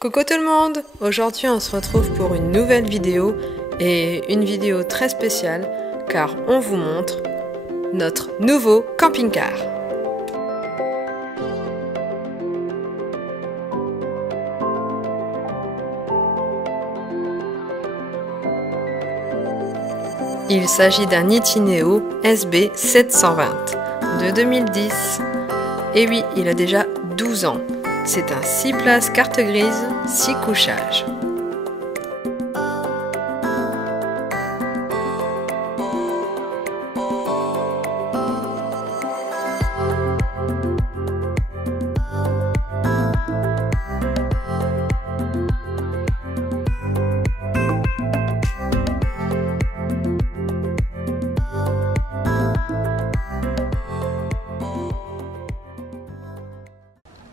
Coucou tout le monde! Aujourd'hui on se retrouve pour une nouvelle vidéo et une vidéo très spéciale car on vous montre notre nouveau camping-car. Il s'agit d'un Itineo SB 720 de 2010. Et oui, il a déjà 12 ans. C'est un 6 places carte grise, 6 couchages.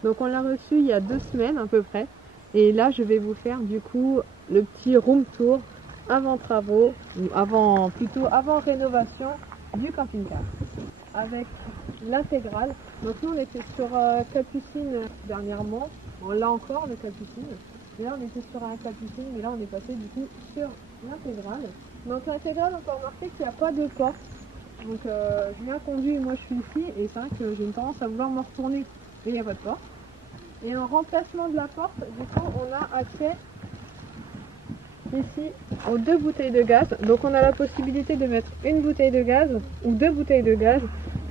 Donc on l'a reçu il y a 2 semaines à peu près, et là je vais vous faire du coup le petit room tour avant travaux, ou plutôt avant rénovation du camping-car avec l'intégrale. Donc nous on était sur Capucine dernièrement, bon, là encore le Capucine, et là on était sur un Capucine, mais là on est passé du coup sur l'intégrale. Donc l'intégrale, on peut remarquer qu'il n'y a pas de porte, donc je viens conduire et moi je suis ici, et c'est vrai que j'ai une tendance à vouloir me retourner et il n'y a pas de porte. Et en remplacement de la porte, du coup, on a accès ici aux 2 bouteilles de gaz. Donc on a la possibilité de mettre une bouteille de gaz ou 2 bouteilles de gaz.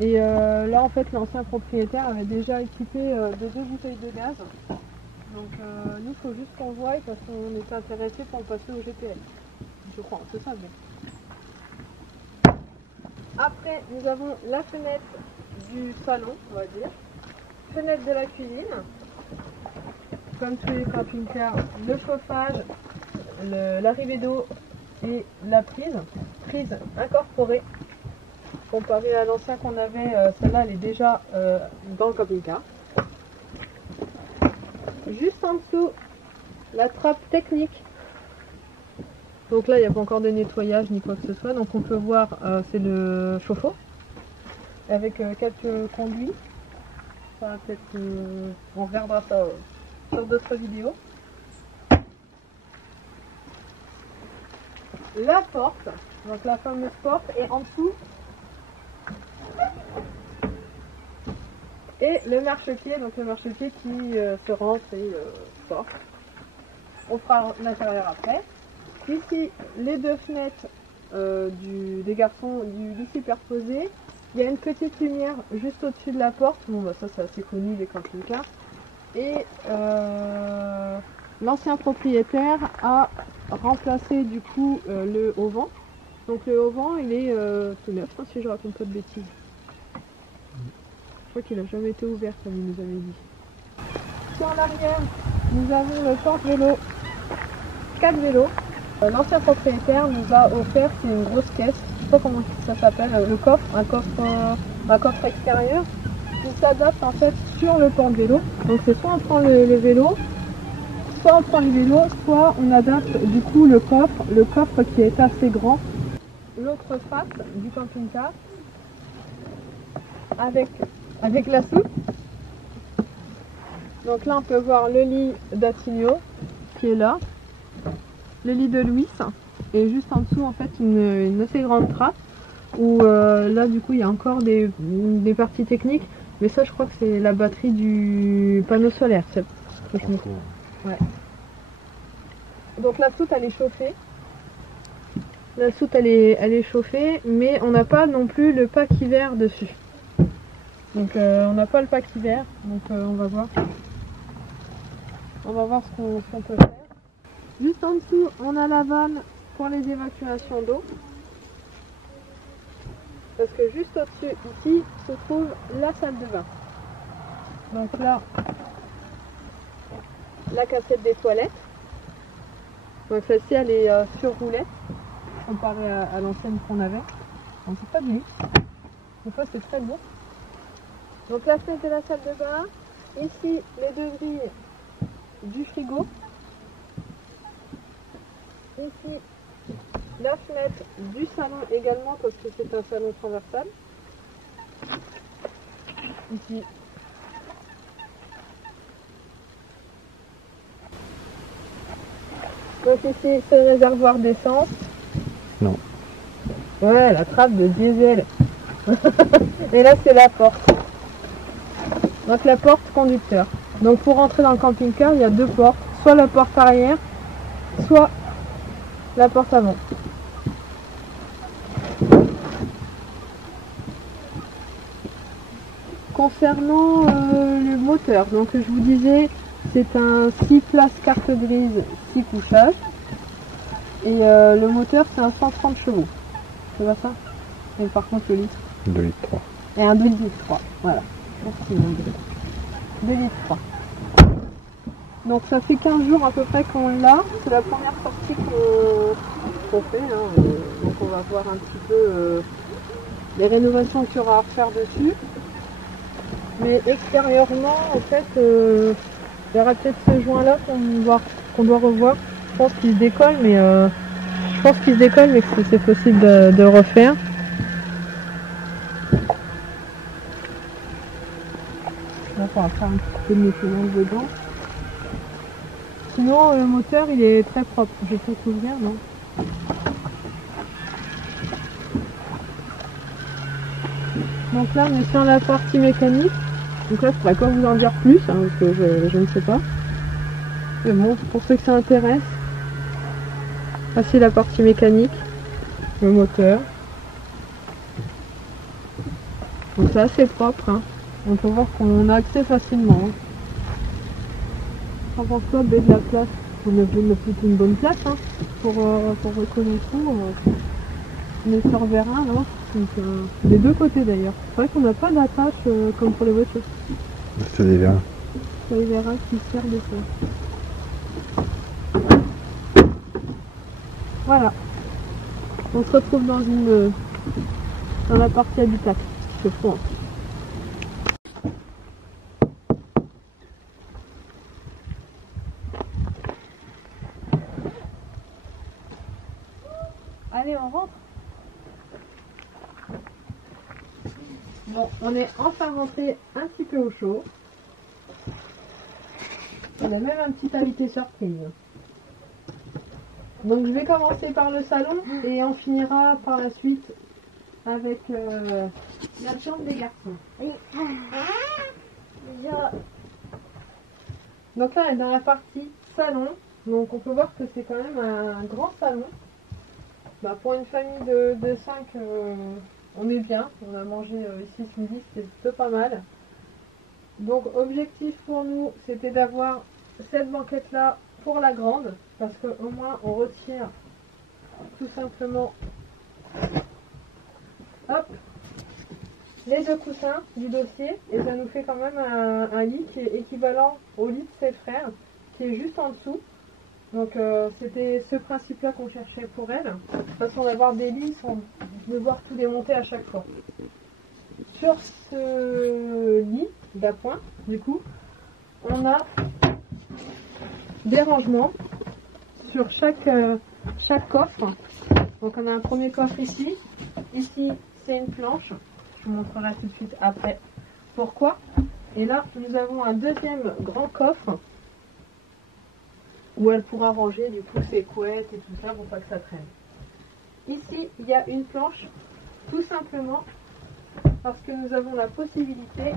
Et là, en fait, l'ancien propriétaire avait déjà équipé de 2 bouteilles de gaz. Donc nous, il faut juste qu'on voie parce qu'on est intéressé pour le passer au GPL. Je crois, c'est ça. Mais... Après, nous avons la fenêtre du salon, on va dire. Fenêtre de la cuisine, comme tous les camping-cars, le chauffage, l'arrivée d'eau et la prise incorporée. Comparé à l'ancien qu'on avait, celle-là elle est déjà dans le camping-car. Juste en dessous, la trappe technique. Donc là il n'y a pas encore de nettoyage ni quoi que ce soit, donc on peut voir c'est le chauffe-eau avec quelques conduits. Ça, peut-être on regardera ça sur d'autres vidéos. La porte, donc la fameuse porte, et en dessous, et le marchepied, donc le marchepied qui se rentre et sort. On fera l'intérieur après. Ici, les 2 fenêtres des garçons du superposé. Il y a une petite lumière juste au-dessus de la porte. Bon, bah ça c'est assez connu des camping-cars. Et l'ancien propriétaire a remplacé du coup le haut-vent. Donc le haut-vent il est tout neuf, hein, si je raconte pas de bêtises. Je crois qu'il n'a jamais été ouvert comme il nous avait dit. Sur l'arrière, nous avons le porte-vélo, 4 vélos. L'ancien propriétaire nous a offert une grosse caisse, je sais pas comment ça s'appelle, le coffre, un coffre extérieur qui s'adapte en fait sur le porte-vélo. Donc c'est soit on prend le vélo, soit on prend le vélo, soit on adapte du coup le coffre qui est assez grand. L'autre face du camping-car avec la soupe. Donc là on peut voir le lit d'Atigno qui est là. Le lit de Louis et juste en dessous en fait une assez grande trappe où là du coup il y a encore des parties techniques, mais ça je crois que c'est la batterie du panneau solaire. Ouais. Donc la soute elle est chauffée. La soute elle est chauffée, mais on n'a pas non plus le pack hiver dessus. Donc on n'a pas le pack hiver, donc on va voir. On va voir ce qu'on peut faire. Juste en dessous, on a la vanne pour les évacuations d'eau. Parce que juste au-dessus, ici, se trouve la salle de bain. Donc là, la cassette des toilettes. Donc celle-ci, elle est sur roulette, comparée à l'ancienne qu'on avait. Donc c'est pas de luxe. Des fois, c'est très lourd. Donc la fenêtre de la salle de bain. Ici, les 2 grilles du frigo. Ici, la fenêtre du salon également parce que c'est un salon transversal. Ici. Donc ici, c'est le réservoir d'essence. Non. Ouais, la trappe de diesel. Et là, c'est la porte. Donc la porte conducteur. Donc pour rentrer dans le camping-car, il y a deux portes. Soit la porte arrière, soit la porte avant. Concernant le moteur, donc je vous disais, c'est un 6 places carte grise, 6 couchages. Et le moteur, c'est un 130 chevaux. C'est pas ça? Et par contre, le litre. 2 litres 3. Et un 2 litres 3. Voilà. Merci, mon Dieu. 2 litres 3. Donc ça fait 15 jours à peu près qu'on l'a. C'est la première sortie qu'on fait. Hein. Donc on va voir un petit peu les rénovations qu'il y aura à refaire dessus. Mais extérieurement, en fait, il y aura peut-être ce joint-là qu'on doit revoir. Je pense qu'il se décolle, mais que c'est possible de le refaire. Donc on va faire un petit peu de nettoyage dedans. Sinon, le moteur, il est très propre. Je vais peut-être ouvrir, non? Donc là, on est sur la partie mécanique. Donc là, je pourrais pas vous en dire plus, hein, parce que je ne sais pas. Mais bon, pour ceux que ça intéresse, voici la partie mécanique, le moteur. Donc c'est assez propre, hein. On peut voir qu'on a accès facilement. Hein. Par contre, de la place, vous me faites une bonne place hein, pour recoller tout. On est sur vérin là, donc des deux côtés d'ailleurs. C'est vrai qu'on n'a pas d'attache comme pour les voitures. C'est des vérins. C'est les vérins qui servent de ça. Voilà. On se retrouve dans la partie habitacle. C'est fou. Hein. Allez, on rentre. Bon, on est enfin rentré un petit peu au chaud. Il y a même un petit invité surprise. Donc je vais commencer par le salon et on finira par la suite avec la chambre des garçons. Donc là on est dans la partie salon. Donc on peut voir que c'est quand même un grand salon. Bah, pour une famille de 5, on est bien. On a mangé ici ce midi, c'était plutôt pas mal. Donc objectif pour nous, c'était d'avoir cette banquette là pour la grande. Parce qu'au moins on retire tout simplement hop, les deux coussins du dossier. Et ça nous fait quand même un lit qui est équivalent au lit de ses frères, qui est juste en dessous. Donc c'était ce principe-là qu'on cherchait pour elle, façon d'avoir des lits sans devoir tout démonter à chaque fois. Sur ce lit d'appoint, du coup, on a des rangements sur chaque coffre. Donc on a un premier coffre ici. Ici c'est une planche. Je vous montrerai tout de suite après pourquoi. Et là nous avons un deuxième grand coffre où elle pourra ranger du coup ses couettes et tout ça pour pas que ça traîne. Ici, il y a une planche, tout simplement parce que nous avons la possibilité,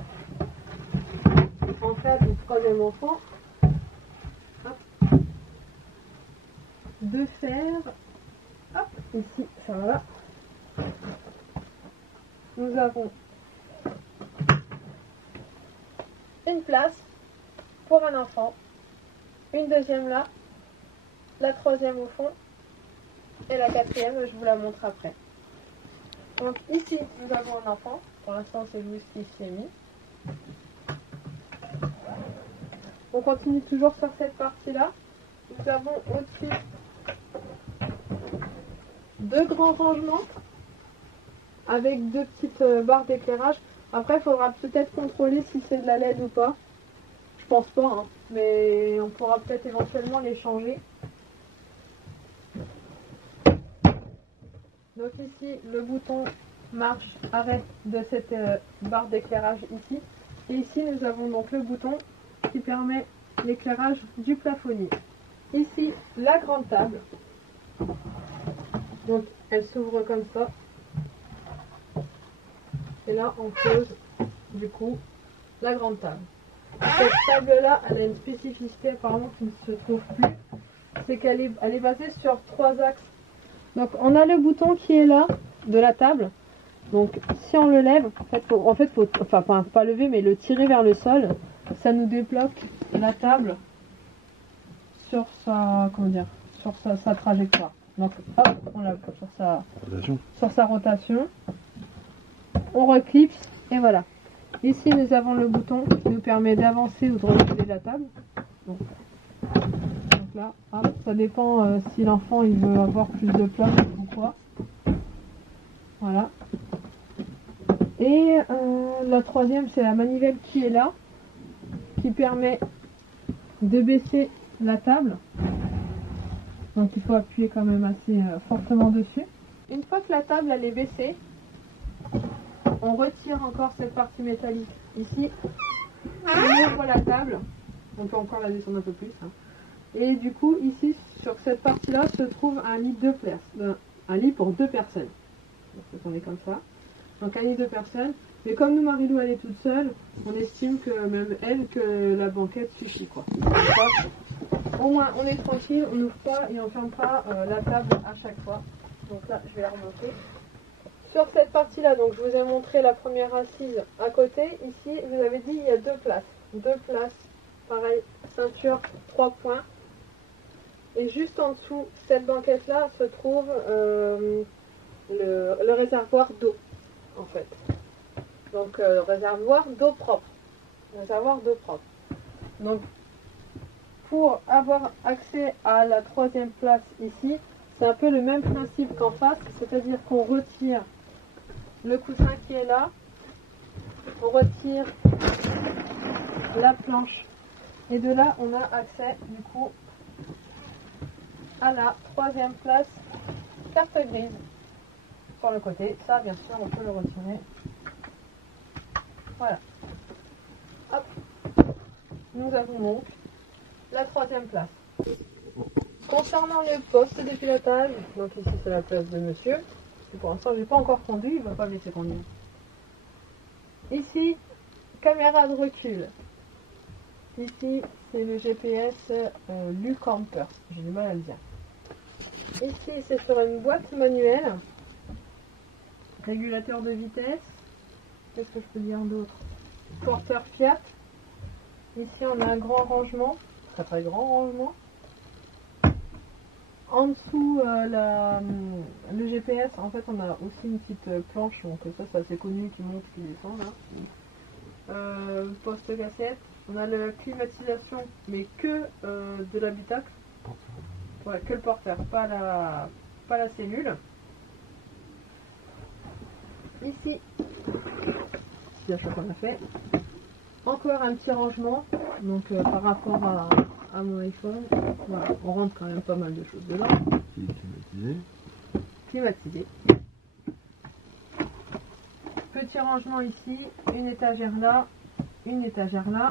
en cas du troisième enfant, hop, de faire, hop, ici, ça va là. Nous avons une place pour un enfant. Une deuxième là, la troisième au fond, et la quatrième, je vous la montre après. Donc ici, nous avons un enfant. Pour l'instant, c'est Louis qui s'y est mis. On continue toujours sur cette partie-là. Nous avons au-dessus deux grands rangements avec deux petites barres d'éclairage. Après, il faudra peut-être contrôler si c'est de la LED ou pas. Je pense pas, hein, mais on pourra peut-être éventuellement les changer. Donc ici, le bouton marche arrêt de cette barre d'éclairage ici. Et ici, nous avons donc le bouton qui permet l'éclairage du plafonnier. Ici, la grande table. Donc, elle s'ouvre comme ça. Et là, on pose, du coup, la grande table. Cette table-là, elle a une spécificité apparemment qui ne se trouve plus. C'est qu'elle est basée sur 3 axes. Donc, on a le bouton qui est là, de la table. Donc, si on le lève, faut pas lever, mais le tirer vers le sol. Ça nous débloque la table sur sa, sa trajectoire. Donc, hop, on la sur sa rotation. On reclipse et voilà. Ici, nous avons le bouton qui nous permet d'avancer ou de reculer la table. Donc là, hop, ça dépend si l'enfant il veut avoir plus de place ou quoi. Voilà. Et la troisième, c'est la manivelle qui est là, qui permet de baisser la table. Donc il faut appuyer quand même assez fortement dessus. Une fois que la table elle est baissée, on retire encore cette partie métallique. Ici, on ouvre la table. On peut encore la descendre un peu plus. Hein. Et du coup, ici, sur cette partie-là, se trouve un lit de place. Un lit pour 2 personnes. Donc on est comme ça. Donc un lit de personnes. Mais comme nous, Marilou, elle est toute seule, on estime que même elle, que la banquette suffit, quoi. Au moins, on est tranquille, on n'ouvre pas et on ferme pas la table à chaque fois. Donc là, je vais la remonter. Sur cette partie-là, donc je vous ai montré la première assise à côté. Ici, je vous avais dit, il y a 2 places. 2 places, pareil, ceinture, 3 points. Et juste en dessous, cette banquette-là, se trouve le réservoir d'eau, en fait. Donc, réservoir d'eau propre. Réservoir d'eau propre. Donc, pour avoir accès à la 3e place ici, c'est un peu le même principe qu'en face, c'est-à-dire qu'on retire le coussin qui est là, on retire la planche, et de là, on a accès, du coup, à la 3e place carte grise. Sur le côté, ça, bien sûr, on peut le retirer. Voilà. Hop. Nous avons donc la 3e place. Concernant le poste de pilotage, donc ici c'est la place de monsieur. Pour l'instant, j'ai pas encore conduit, il va pas me laisser conduire. Ici, caméra de recul. Ici, c'est le GPS Lucamper. J'ai du mal à le dire. Ici, c'est sur une boîte manuelle. Régulateur de vitesse. Qu'est-ce que je peux dire d'autre? Porteur Fiat. Ici, on a un grand rangement. Très très grand rangement. En dessous, le GPS, en fait, on a aussi une petite planche. Donc ça, c'est assez connu, qui monte, qui descend là. Poste cassette. On a la climatisation, mais que de l'habitacle. Ouais, que le porteur, pas la cellule. Ici, c'est la chose qu'on a fait. Encore un petit rangement, donc par rapport à mon iPhone, voilà, on rentre quand même pas mal de choses dedans. Climatisé. Petit rangement ici, une étagère là, une étagère là.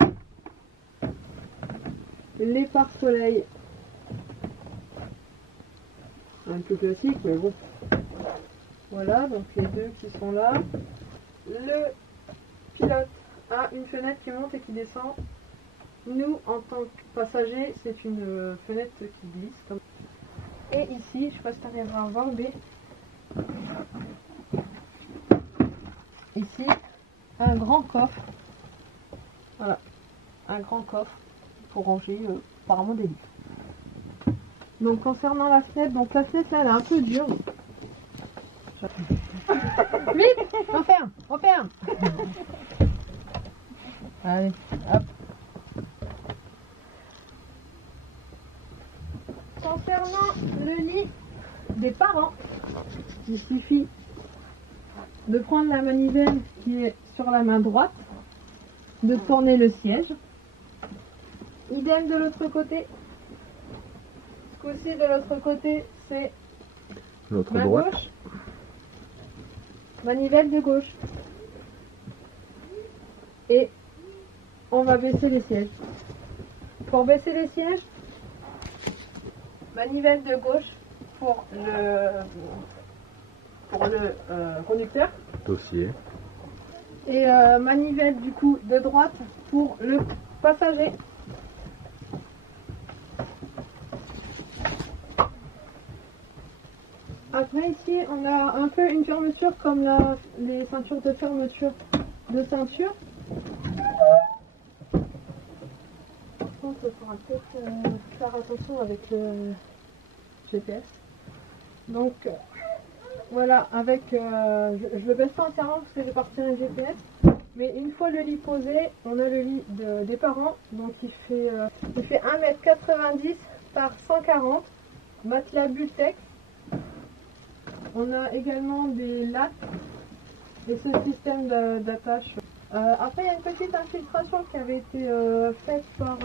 Les pare-soleil, un peu classique, mais bon. Voilà, donc les 2 qui sont là. Le pilote a une fenêtre qui monte et qui descend. Nous, en tant que passagers, c'est une fenêtre qui glisse. Comme... Et ici, je ne sais pas si tu arriveras à voir, mais ici, un grand coffre. Voilà, un grand coffre pour ranger apparemment des livres. Donc concernant la fenêtre, donc la fenêtre là, elle est un peu dure. Vite, on ferme. Allez, hop. Concernant le lit des parents, il suffit de prendre la manivelle qui est sur la main droite, de tourner le siège. Idem de l'autre côté. Ce coup-ci de l'autre côté, c'est L'autre main droite. gauche. Manivelle de gauche. Et on va baisser les sièges. Pour baisser les sièges, manivelle de gauche pour le conducteur. Dossier. Et manivelle du coup de droite pour le passager. Après ici on a un peu une fermeture comme les ceintures de fermeture de ceinture. Je pense qu'il faudra peut-être faire attention avec le GPS. Donc voilà, avec je le baisse pas entièrement parce que j'ai parti un GPS. Mais une fois le lit posé, on a le lit des parents. Donc il fait 1m90 par 140, matelas Bultex. On a également des lattes et ce système d'attache. Après il y a une petite infiltration qui avait été faite par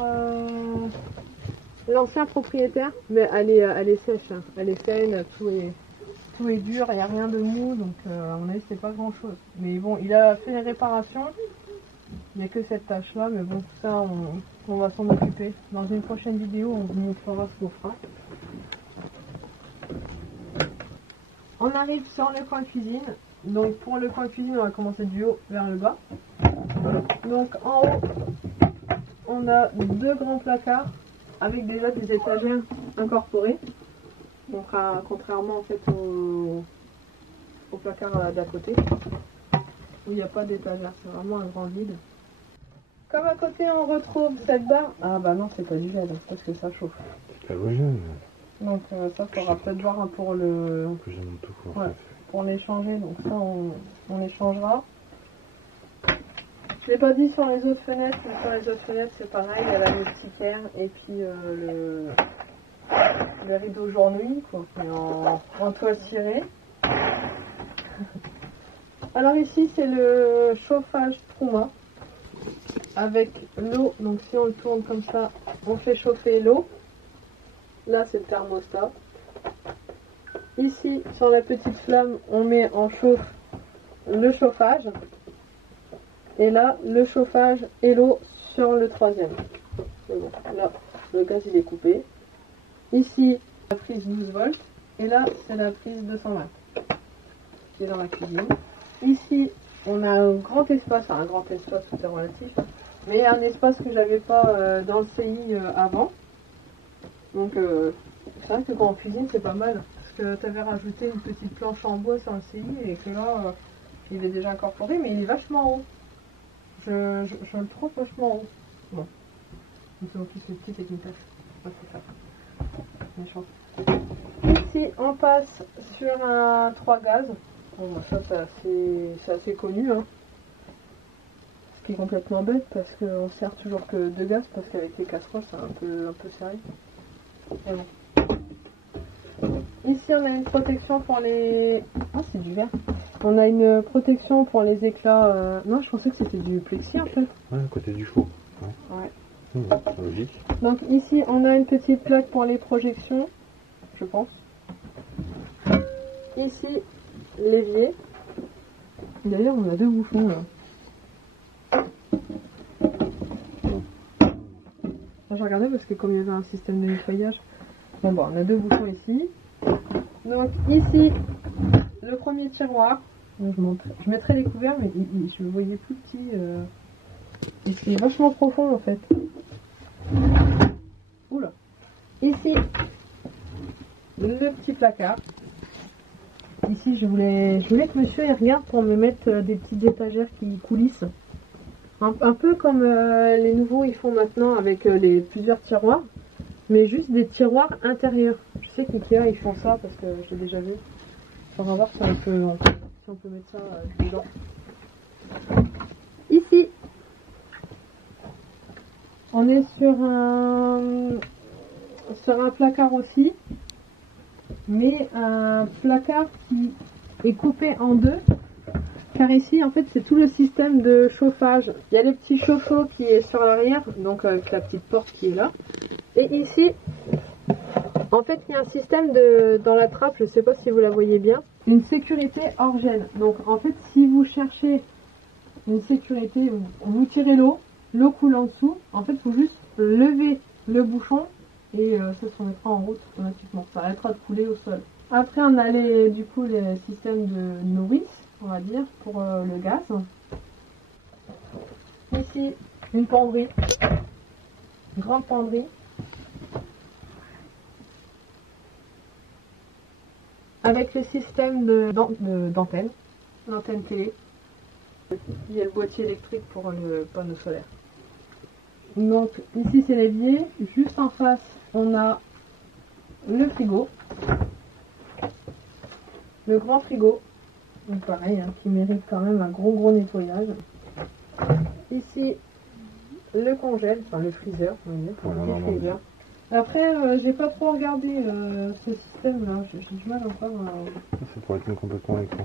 l'ancien propriétaire, mais elle est sèche, hein. Elle est saine, tout est dur, il n'y a rien de mou, donc à mon avis c'est pas grand chose. Mais bon, il a fait les réparations, il n'y a que cette tâche là, mais bon, tout ça on va s'en occuper. Dans une prochaine vidéo, on vous montrera ce qu'on fera. On arrive sur le coin cuisine. Donc pour le coin cuisine, on va commencer du haut vers le bas. Donc en haut, on a deux grands placards avec déjà des étagères incorporées. Donc contrairement en fait au placard d'à côté où il n'y a pas d'étagère, c'est vraiment un grand vide. Comme à côté on retrouve cette barre. Ah bah non, c'est pas du gel, parce que ça chauffe. C'est halogène. Donc ça faudra peut-être voir pour pour l'échanger, donc ça on échangera. Je l'ai pas dit sur les autres fenêtres, mais sur les autres fenêtres c'est pareil, il y a la moustiquaire et puis le rideau jour-nuit quoi, en toile cirée. Alors ici c'est le chauffage Truma avec l'eau, donc si on le tourne comme ça, on fait chauffer l'eau. Là c'est le thermostat. Ici sur la petite flamme on met en chauffe le chauffage. Et là le chauffage et l'eau sur le troisième. C'est bon. Là le gaz il est coupé. Ici la prise 12 volts. Et là c'est la prise 220 qui est dans la cuisine. Ici on a un grand espace, enfin un grand espace, tout est relatif. Mais un espace que j'avais pas dans le CI avant. Donc c'est vrai que quand on cuisine c'est pas mal. Parce que tu avais rajouté une petite planche en bois sur le CI et que là il est déjà incorporé, mais il est vachement haut. Je le trouve vachement haut. Bon. Donc c'est aussi ce petit technique. C'est ça. Méchant. Ici on passe sur un 3 gaz. Bon bah ça c'est assez connu hein. Ce qui est complètement bête parce qu'on sert toujours que 2 gaz parce qu'avec les casseroles c'est un peu serré. Et bon. Ici on a une protection pour les... Ah c'est du verre. On a une protection pour les éclats... Non je pensais que c'était du plexi en fait. Ouais, à côté du four. Ouais. C'est logique. Donc ici on a une petite plaque pour les projections. Je pense. Ici l'évier. D'ailleurs on a 2 bouchons là. Je regardais parce que comme il y avait un système de nettoyage. Bon on a 2 bouchons ici. Donc ici le premier tiroir. Je mettrai les couverts mais je le voyais plus petit. Il est vachement profond en fait. Oula. Ici le petit placard. Ici je voulais que monsieur il regarde pour me mettre des petites étagères qui coulissent. Un peu comme les nouveaux ils font maintenant avec les plusieurs tiroirs. Mais juste des tiroirs intérieurs. Je sais qu'IKEA ils font ça parce que j'ai déjà vu. On va voir si on peut mettre ça dedans. Ici, on est sur un placard aussi. Mais un placard qui est coupé en 2. Car ici, en fait, c'est tout le système de chauffage. Il y a le petit chauffe-eau qui est sur l'arrière, donc avec la petite porte qui est là. Et ici, en fait, il y a un système dans la trappe, je ne sais pas si vous la voyez bien, une sécurité hors gel. Donc, en fait, si vous cherchez une sécurité, vous tirez l'eau coule en dessous. En fait, il faut juste lever le bouchon et ça se remettra en route automatiquement. Ça arrêtera de couler au sol. Après on a les systèmes de nourrice, on va dire, pour le gaz. Ici, une penderie, une grande penderie. Avec le système d'antenne, l'antenne télé. Il y a le boîtier électrique pour le panneau solaire. Donc ici c'est l'évier, juste en face on a le frigo, le grand frigo, donc pareil, hein, qui mérite quand même un gros nettoyage. Ici le congèle, enfin le freezer, on va dire, le freezer. Après j'ai pas trop regardé ce système là, j'ai du mal encore à... Ça pourrait être complètement écran.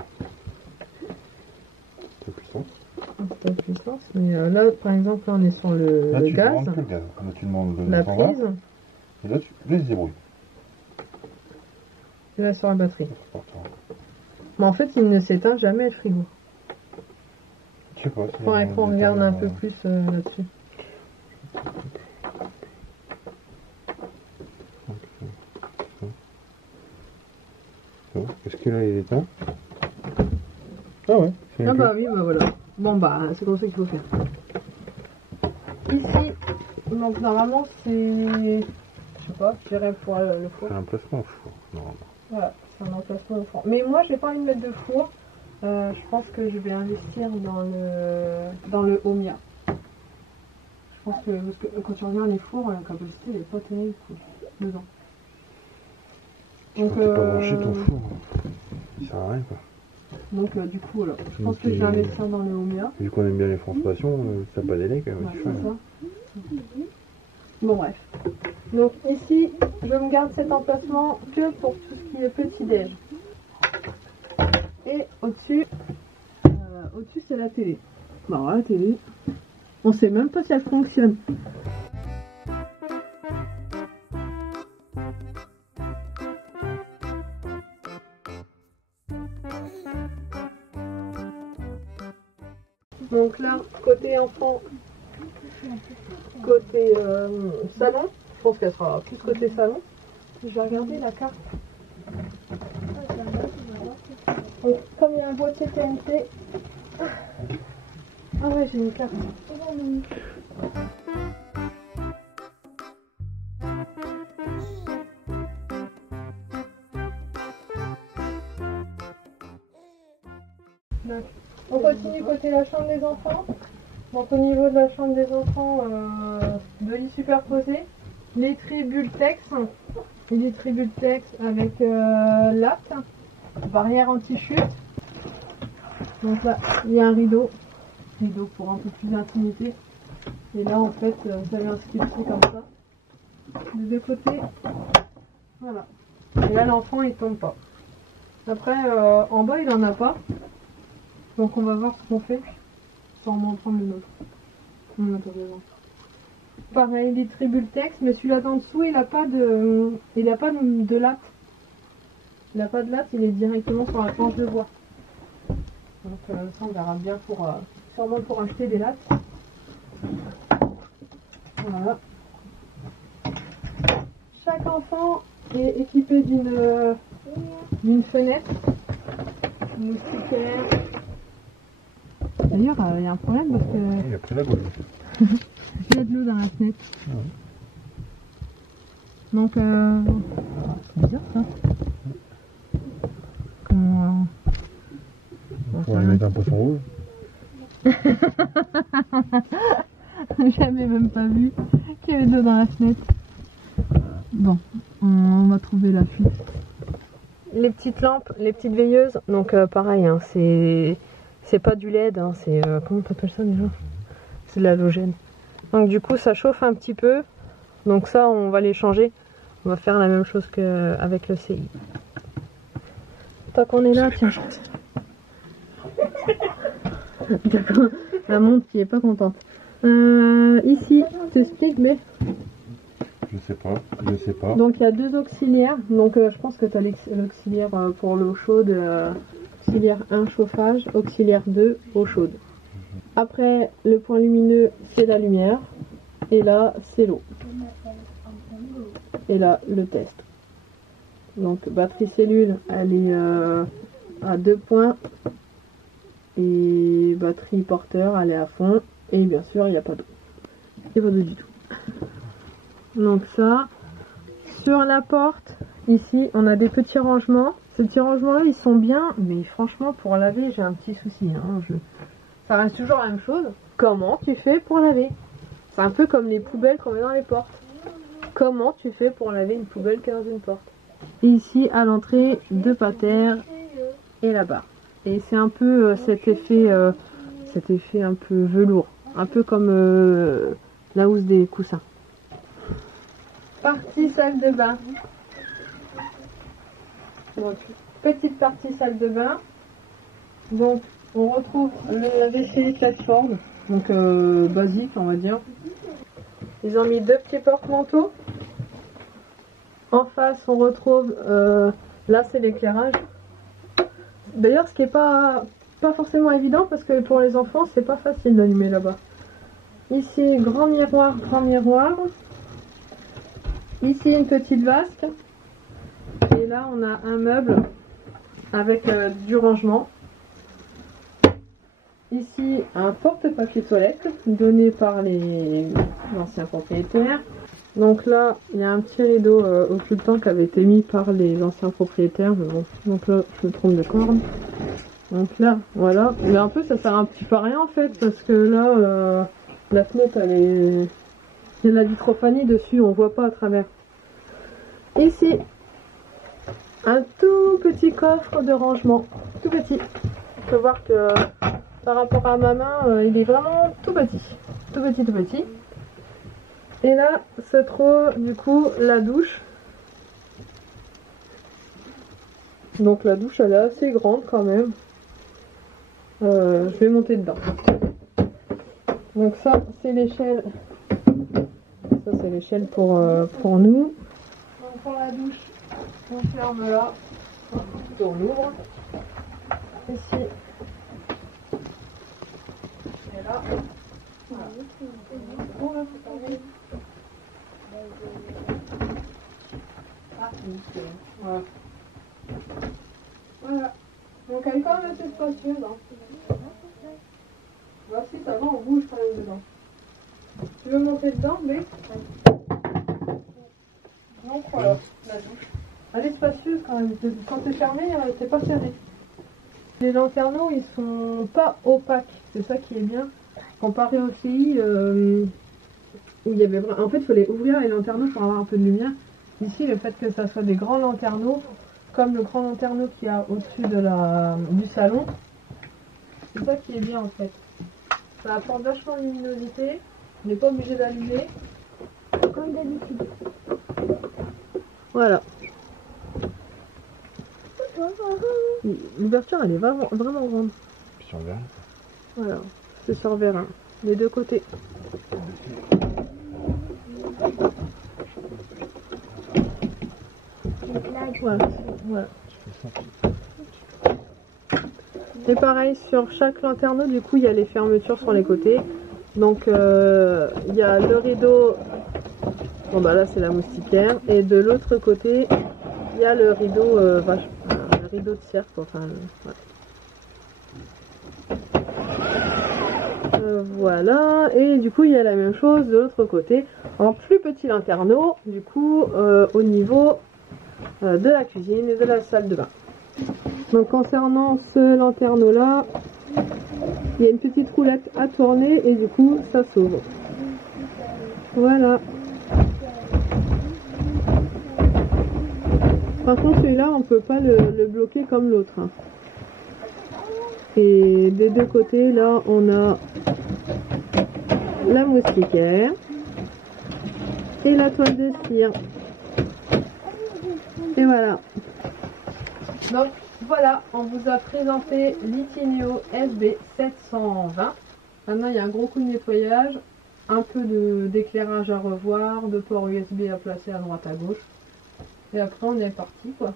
C'est puissant. C'est pas puissance, mais là par exemple là on est sur le là, tu gaz. demandes que le gaz. Là tu demandes le la 920, prise. et là il se débrouille. Et là sur la batterie. Mais en fait il ne s'éteint jamais le frigo. Je sais pas. Il faudrait qu'on regarde un peu plus là-dessus. Est-ce que là il est éteint? Ah ouais. Ah bah oui, bah voilà. Bon bah c'est comme ça qu'il faut faire. Ici, donc normalement c'est, je sais pas, je dirais pour le four. C'est un emplacement au four, normalement. Voilà, c'est un emplacement au four. Mais moi j'ai pas envie de mettre de four. Je pense que je vais investir dans le Omia. Je pense que, parce que quand tu regardes les fours, la capacité elle est pas terrible quoi, dedans. Donc, tu peux pas brancher ton four, ça sert à rien quoi. Donc du coup voilà, je pense que je vais investir dans le Omia. Vu qu'on aime bien les transformations, t'as pas délai quand même. Ouais, c'est ça. Bon bref. Donc ici, je me garde cet emplacement que pour tout ce qui est petit-déj. Et au-dessus c'est la télé. Bon la télé, on sait même pas si elle fonctionne. Donc là, côté enfant, côté salon, je pense qu'elle sera plus côté salon. Je vais regarder la carte. Donc, comme il y a un boîtier TNT. Ah ouais, j'ai une carte. Donc, on continue côté la chambre des enfants. Donc au niveau de la chambre des enfants, deux lits superposés, les tribultex avec latte, barrière anti-chute. Donc là, il y a un rideau pour un peu plus d'intimité. Et là en fait, vous avez un sculpté comme ça, des deux côtés. Voilà. Et là l'enfant il tombe pas. Après, en bas il en a pas. Donc on va voir ce qu'on fait, sans m'en prendre le nôtre. On a pas besoin. Pareil, les tribultex, mais celui-là d'en dessous, il a pas de latte. Il n'a pas de latte, il est directement sur la planche de bois. Donc ça on verra bien pour, sûrement pour acheter des lattes. Voilà. Chaque enfant est équipé d'une fenêtre, moustiquaire. D'ailleurs, il y a un problème parce que... Il a pris la gauche. Il y a de l'eau dans la fenêtre. Ouais. Donc, c'est bizarre ça. Comment... On va lui mettre un poisson rouge. J'avais même pas vu qu'il y avait de l'eau dans la fenêtre. Bon, on va trouver la fuite. Les petites lampes, les petites veilleuses, donc pareil, hein, c'est pas du LED, hein, c'est... comment t'appelles ça déjà? C'est de l'halogène. Donc du coup ça chauffe un petit peu. Donc ça on va les changer. On va faire la même chose qu'avec le CI. Tant qu'on est là, tiens. D'accord. La montre qui est pas contente. Ici, t'expliques, mais... Je sais pas. Donc il y a deux auxiliaires. Donc je pense que tu as l'auxiliaire pour l'eau chaude. Auxiliaire 1 chauffage, auxiliaire 2 eau chaude. Après le point lumineux c'est la lumière et là c'est l'eau. Et là, le test. Donc batterie cellule, elle est à 2 points. Et batterie porteur, elle est à fond. Et bien sûr, il n'y a pas d'eau. Il n'y a pas d'eau du tout. Donc ça, sur la porte, ici, on a des petits rangements. Ces petits rangements-là, ils sont bien. Mais franchement, pour laver, j'ai un petit souci. Hein. Ça reste toujours la même chose. Comment tu fais pour laver? C'est un peu comme les poubelles qu'on met dans les portes. Comment tu fais pour laver une poubelle qui est dans une porte? Et ici, à l'entrée, 2 patères et là-bas. Et c'est un peu cet effet un peu velours. Un peu comme la housse des coussins. Partie salle de bain. Donc, petite partie salle de bain. Donc, on retrouve la WC plateforme. Donc, basique, on va dire. Ils ont mis 2 petits porte-manteaux. En face, on retrouve, là c'est l'éclairage. D'ailleurs, ce qui n'est pas forcément évident parce que pour les enfants, c'est pas facile d'allumer là-bas. Ici, grand miroir, grand miroir. Ici, une petite vasque. Et là, on a un meuble avec du rangement. Ici, un porte-papier toilette donné par les anciens propriétaires. Donc là, il y a un petit rideau occultant qui avait été mis par les anciens propriétaires. Mais bon, donc là, je me trompe de corde. Donc là, voilà. Mais un peu, ça sert un petit peu à rien en fait, parce que là, la fenêtre, elle est... Il y a de la vitrophanie dessus, on voit pas à travers. Ici, un tout petit coffre de rangement. Tout petit. Il faut voir que par rapport à ma main, il est vraiment tout petit. Tout petit, tout petit. Et là se trouve du coup la douche. Donc la douche elle est assez grande quand même. Je vais monter dedans. Donc ça c'est l'échelle. Ça c'est l'échelle pour nous. Donc pour la douche, on ferme là. On l'ouvre. Ici. Et là. Voilà. Voilà. Voilà. Donc elle est quand même assez spacieuse. Hein. Voici, ça va, on bouge quand même dedans. Tu veux monter dedans, mais donc voilà, la douche. Elle est spacieuse quand même. Quand c'est fermé, c'est pas serré. Les lanterneaux, ils sont pas opaques. C'est ça qui est bien. Comparé au CI, où il y avait... En fait, il fallait ouvrir les lanterneaux pour avoir un peu de lumière. Ici, le fait que ça soit des grands lanterneaux, comme le grand lanterneau qu'il y a au-dessus du salon, c'est ça qui est bien en fait. Ça apporte vachement de luminosité, on n'est pas obligé d'allumer. Comme d'habitude. Voilà. L'ouverture, elle est vraiment grande. Sur verre. Voilà, c'est sur verre, les deux côtés. Voilà. Voilà. Et pareil, sur chaque lanterneau, du coup, il y a les fermetures sur les côtés. Donc, il y a le rideau. Bon, bah là, c'est la moustiquaire. Et de l'autre côté, il y a le rideau, le rideau de cierre, quoi. Enfin, voilà. Et du coup, il y a la même chose de l'autre côté. En plus petit lanterneau, du coup, au niveau de la cuisine et de la salle de bain. Donc concernant ce lanterneau là, il y a une petite roulette à tourner et du coup ça s'ouvre. Voilà. Par contre celui-là on peut pas le bloquer comme l'autre. Et des deux côtés là on a la moustiquaire et la toile de cire. Et voilà. Donc voilà, on vous a présenté l'Itineo SB720. Maintenant il y a un gros coup de nettoyage, un peu d'éclairage à revoir, de port USB à placer à droite à gauche. Et après on est parti quoi.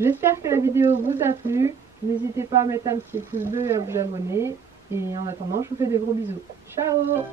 J'espère que la vidéo vous a plu. N'hésitez pas à mettre un petit pouce bleu et à vous abonner. Et en attendant, je vous fais des gros bisous. Ciao!